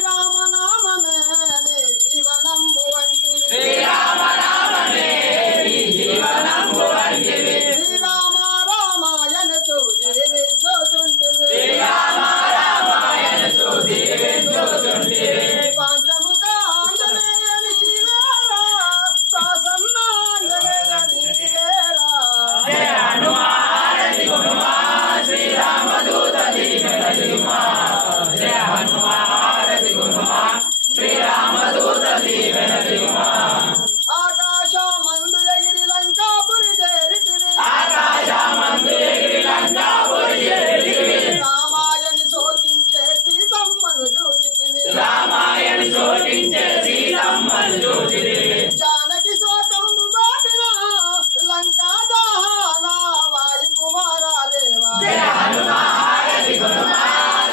శ్రీరామ నామమే నీ జీవనంబు వంటివి శ్రీరామ నామమే నీ జీవనంబు వంటివి శ్రీరామ రామాయణకు జీవించుచుంటివి శ్రీరామ రామాయణకు జీవించుచుంటివి పంచముఖ ఆంజనేయ నీవేరా ప్రసన్నాంజనేయ నీవేరా జయ హనుమారతి గురుమా శ్రీరామదూత దీవెనలిమా జయ హనుమారతి గురుమా శ్రీరామదూత దీవెనలిమా ఆకాశమందు ఎగిరి లంకాపురి చేరితివి ఆకాశమందు ఎగిరి లంకాపురి చేరితివి రామాయణి శోకించే సీతమ్మను చూచితివి రామాయణ శోకించే సీతమ్మను చూచితివి జానకి శోకంబు బాపిన లంకా దహన వాయు కుమారా దేవా జయ హనుమారతి గురుమా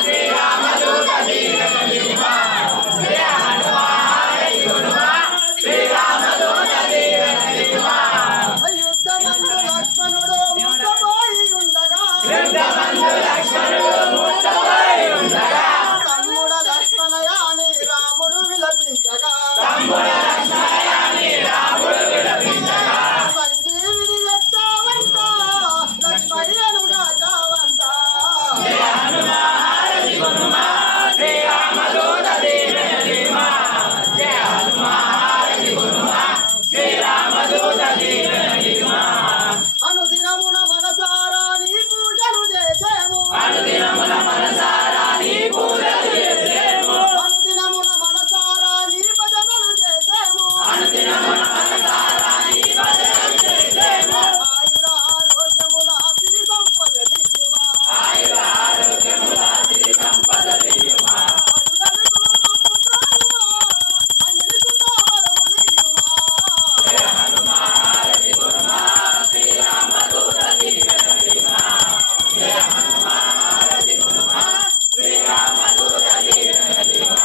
శ్రీరామదూత దీవెనలిమా జయ హనుమారతి గురుమా శ్రీరామదూత దీవెనలిమా యుద్ధమందు లక్ష్మణుడు ముద్దబోయి ఉండగా యుద్ధమందు లక్ష్మణుడు ముద్దబోయి ఉండగా తమ్ముడ లక్ష్మణయాని రాముడు విలపించగా తమ్ముడ లక్ష్మణయాని రాముడు విలపించగా సంజీవిని వచ్చావంట లక్ష్మయ్యనుగా చావంట జయ హనుమారతి గురుమా శ్రీరామదూత దీవెనలిమా జయ హనుమారతి గురుమా శ్రీరామదూత దీవెనలిమా అనుదినమున మనసారా నీ పూజలు చేసేము అనుదినమున మనసారా నీ పూజలు చేసేము అనుదినమున మనసారా నీ భజనలు చేసేము అనుదినమున మనసారా నీ భజనలు చేసేము ఆయుర ఆరోగ్యముల సిరి సంపదలియుమా ఆయుర ఆరోగ్యముల సిరి సంపదలియుమా అడుగడుగు మమ్ముద్రాలుమా అంజలి సుతావరములియుమా జయ హనుమారతి గురుమా శ్రీరామదూత దీవెనలిమా జయ హనుమారతి గురుమా శ్రీరామదూత దీవెనలిమా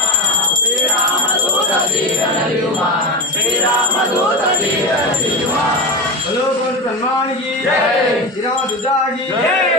శ్రీరామదూత దీవెనలిమా శ్రీరామదూత దీవెనలిమా बोलो बोल सलमान की जय। श्री राम दूजा की जय।